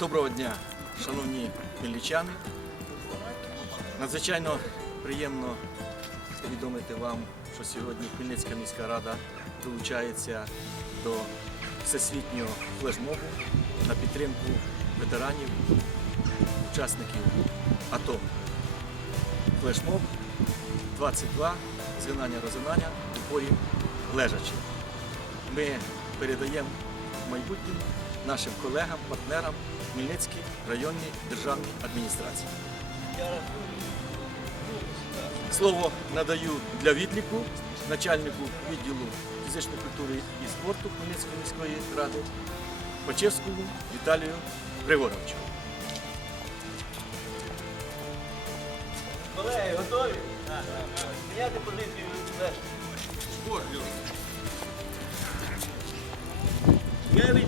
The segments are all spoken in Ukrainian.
Доброго дня, шановні хмельничани. Надзвичайно приємно повідомити вам, що сьогодні Хмельницька міська рада долучається до всесвітнього флешмобу на підтримку ветеранів, учасників АТО. Флешмоб 22 згинання розгинання у порі лежачи. Ми передаємо в майбутньому нашим колегам, партнерам Хмельницькій районній державній адміністрації. Слово надаю для відліку начальнику відділу фізичної культури і спорту Хмельницької міської ради Пачевському Віталію Григоровичу. Колеги, готові? Міняти позицію теж. Я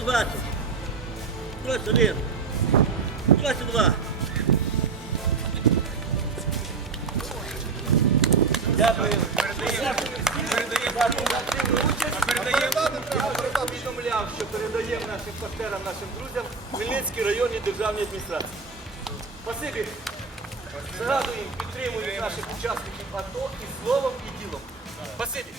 20, 21, 22. Дякую. Я повідомляв, що передаємо нашим партнерам, нашим друзям Хмельницькій районній державній адміністрації. Спасибі. Згадуємо, підтримуємо наших учасників АТО і словом, і ділом. Спасибі.